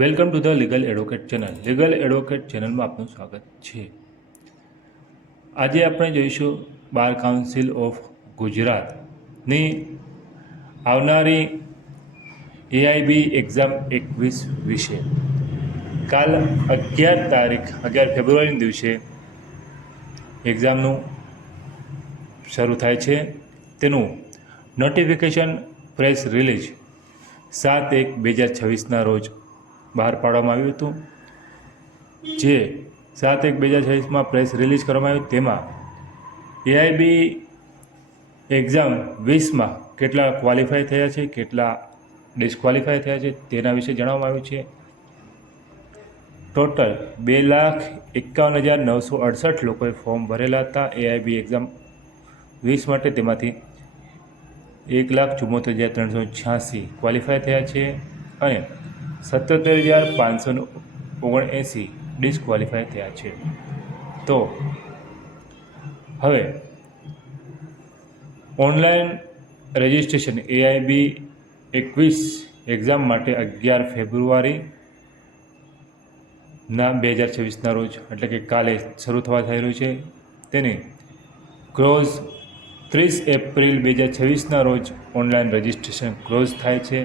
Welcome to the legal advocate channel. Legal advocate ચેનલમાં આપનું સ્વાગત છે. આજે આપણે જોઈશું બાર કાઉન્સિલ ઓફ ગુજરાતની આવનારી એઆઈબી એક્ઝામ 21 વિશે. કાલ 11 ફેબ્રુઆરીના દિવસે એક્ઝામનું શરૂ થાય છે. તેનું નોટિફિકેશન પ્રેસ રિલીઝ 7/1/2026ના રોજ બહાર પાડવામાં આવ્યું હતું. જે 7/1/2026માં પ્રેસ રિલીઝ કરવામાં આવ્યું તેમાં એઆઈબી એક્ઝામ 20માં કેટલા ક્વોલિફાય થયા છે, કેટલા ડિસ્ક્વોલિફાય થયા છે તેના વિશે જણાવવામાં આવ્યું છે. ટોટલ 2,51,968 લોકોએ ફોર્મ ભરેલા હતા એઆઈબી એક્ઝામ 20 માટે. તેમાંથી 1,74,386 ક્વોલિફાય થયા છે અને 77,579 ડિસ્ક્વોલિફાય થયા છે. તો હવે ઓનલાઈન રજિસ્ટ્રેશન એઆઈબી 21 એક્ઝામ માટે 11 ફેબ્રુઆરીના 2026ના રોજ એટલે કે કાલે શરૂ થવા થઈ રહ્યું છે. તેની ક્લોઝ 30 એપ્રિલ 2026ના રોજ ઓનલાઈન રજિસ્ટ્રેશન ક્લોઝ થાય છે.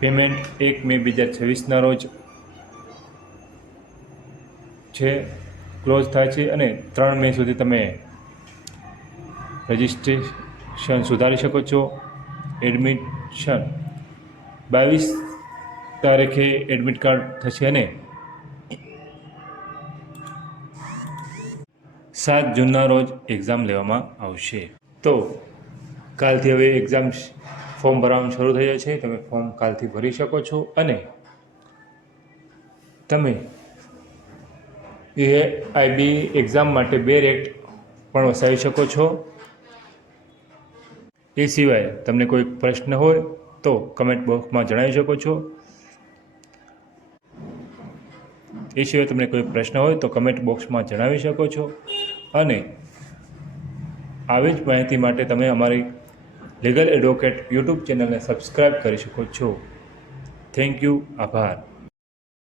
પેમેન્ટ 1 મે 2026ના રોજ છે ક્લોઝ થાય છે અને 3 મે સુધી તમે રજિસ્ટ્રેશન સુધારી શકો છો. એડમિશન 22 તારીખે એડમિટ કાર્ડ થશે અને 7 જૂનના રોજ એક્ઝામ લેવામાં આવશે. તો કાલથી હવે એક્ઝામ ફોર્મ ભરવાનું શરૂ થઈ જાય છે. તમે ફોર્મ કાલથી ભરી શકો છો અને તમે એઆઈબી એક્ઝામ માટે 2 રેટ પણ વસાવી શકો છો. એ સિવાય તમને કોઈ પ્રશ્ન હોય તો કમેન્ટ બોક્સમાં જણાવી શકો છો. અને આવી જ માહિતી માટે તમે અમારી લીગલ એડવોકેટ યુટ્યુબ ચેનલને સબસ્ક્રાઈબ કરી શકો છો. Thank you. આભાર.